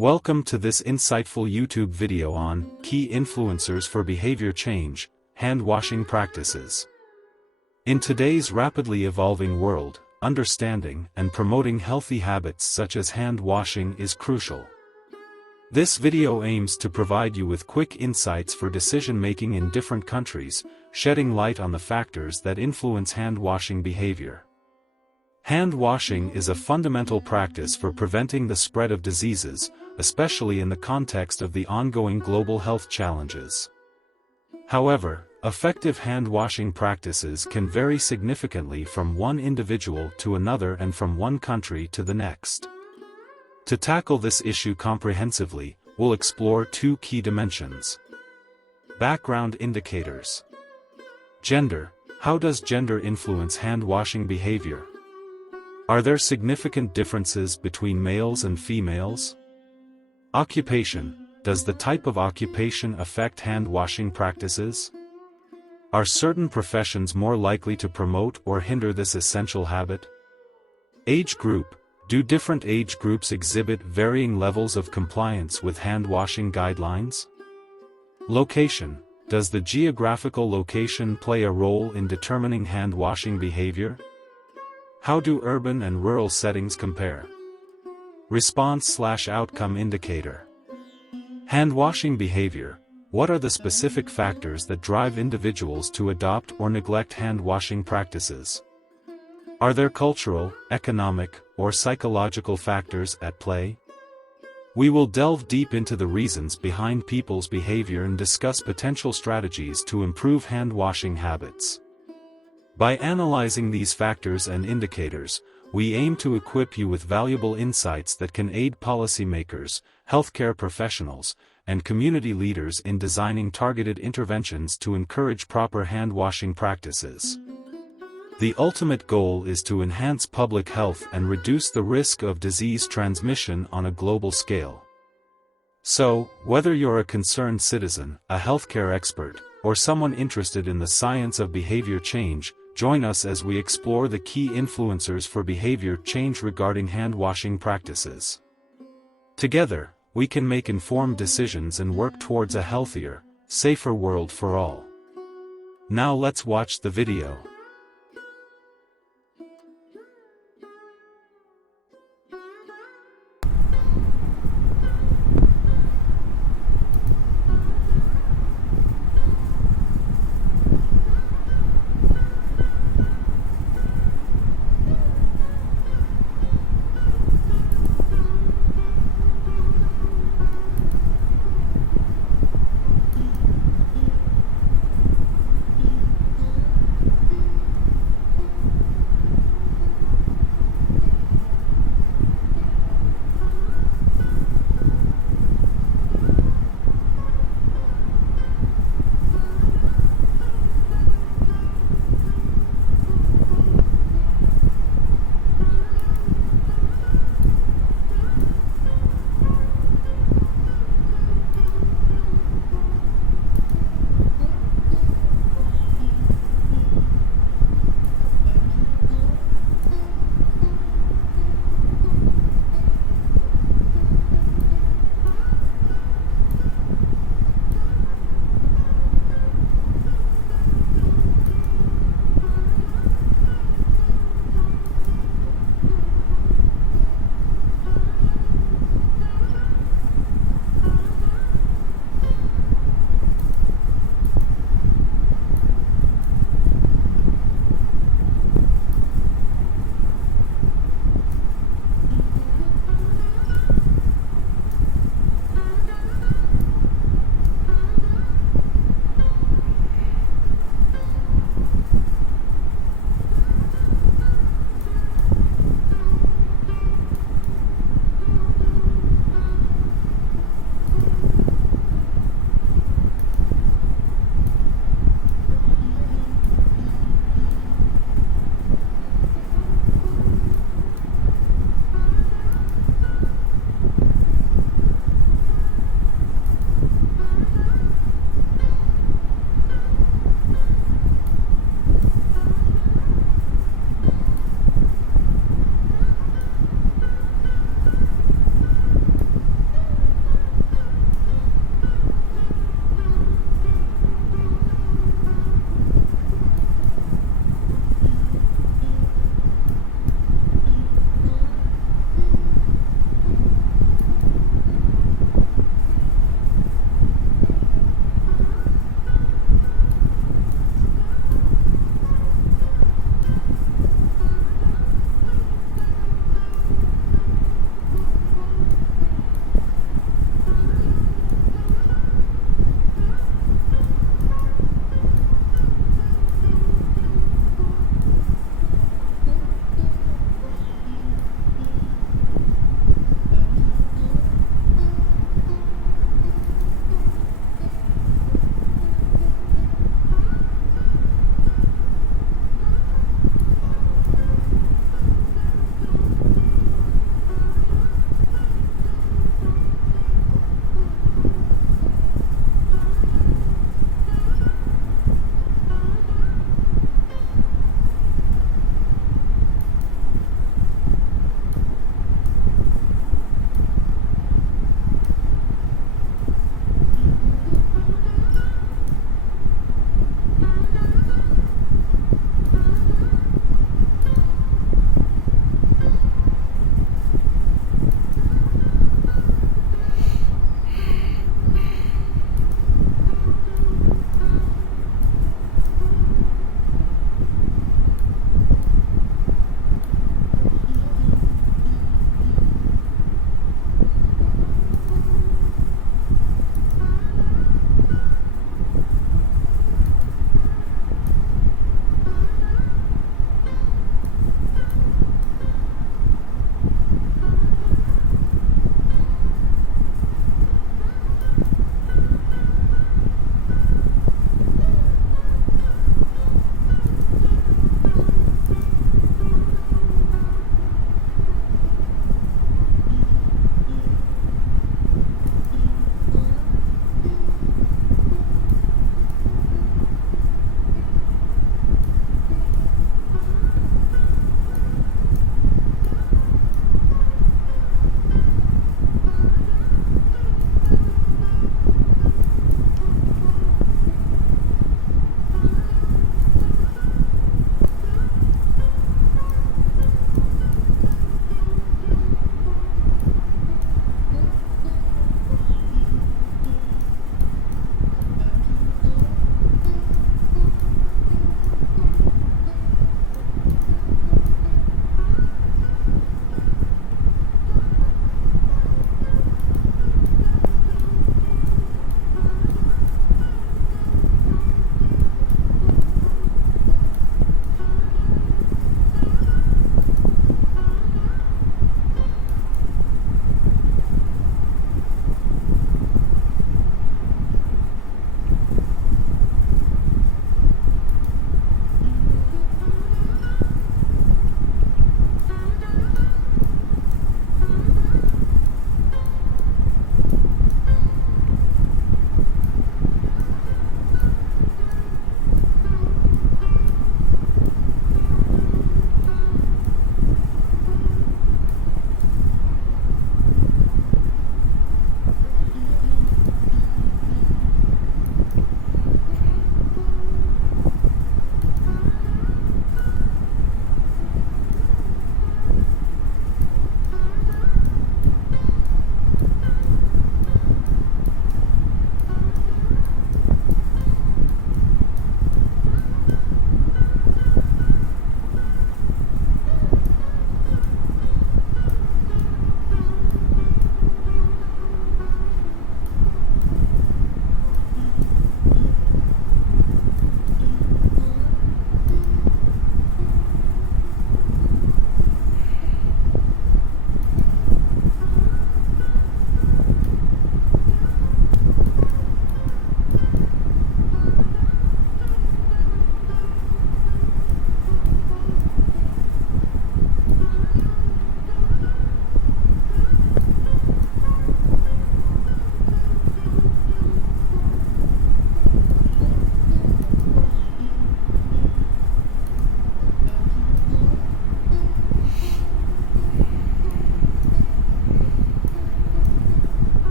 Welcome to this insightful YouTube video on Key Influencers for Behavior Change, Hand-Washing Practices. In today's rapidly evolving world, understanding and promoting healthy habits such as hand-washing is crucial. This video aims to provide you with quick insights for decision-making in different countries, shedding light on the factors that influence hand-washing behavior. Hand-washing is a fundamental practice for preventing the spread of diseases, especially in the context of the ongoing global health challenges. However, effective hand-washing practices can vary significantly from one individual to another and from one country to the next. To tackle this issue comprehensively, we'll explore two key dimensions. Background indicators. Gender. How does gender influence hand-washing behavior? Are there significant differences between males and females? Occupation. Does the type of occupation affect hand-washing practices? Are certain professions more likely to promote or hinder this essential habit? Age group. Do different age groups exhibit varying levels of compliance with hand-washing guidelines? Location. Does the geographical location play a role in determining hand-washing behavior? How do urban and rural settings compare? Response/outcome indicator. Hand-washing behavior. What are the specific factors that drive individuals to adopt or neglect hand-washing practices? Are there cultural, economic, or psychological factors at play? We will delve deep into the reasons behind people's behavior and discuss potential strategies to improve hand-washing habits. By analyzing these factors and indicators, we aim to equip you with valuable insights that can aid policymakers, healthcare professionals, and community leaders in designing targeted interventions to encourage proper hand-washing practices. The ultimate goal is to enhance public health and reduce the risk of disease transmission on a global scale. So, whether you're a concerned citizen, a healthcare expert, or someone interested in the science of behavior change, join us as we explore the key influencers for behavior change regarding hand-washing practices. Together, we can make informed decisions and work towards a healthier, safer world for all. Now let's watch the video.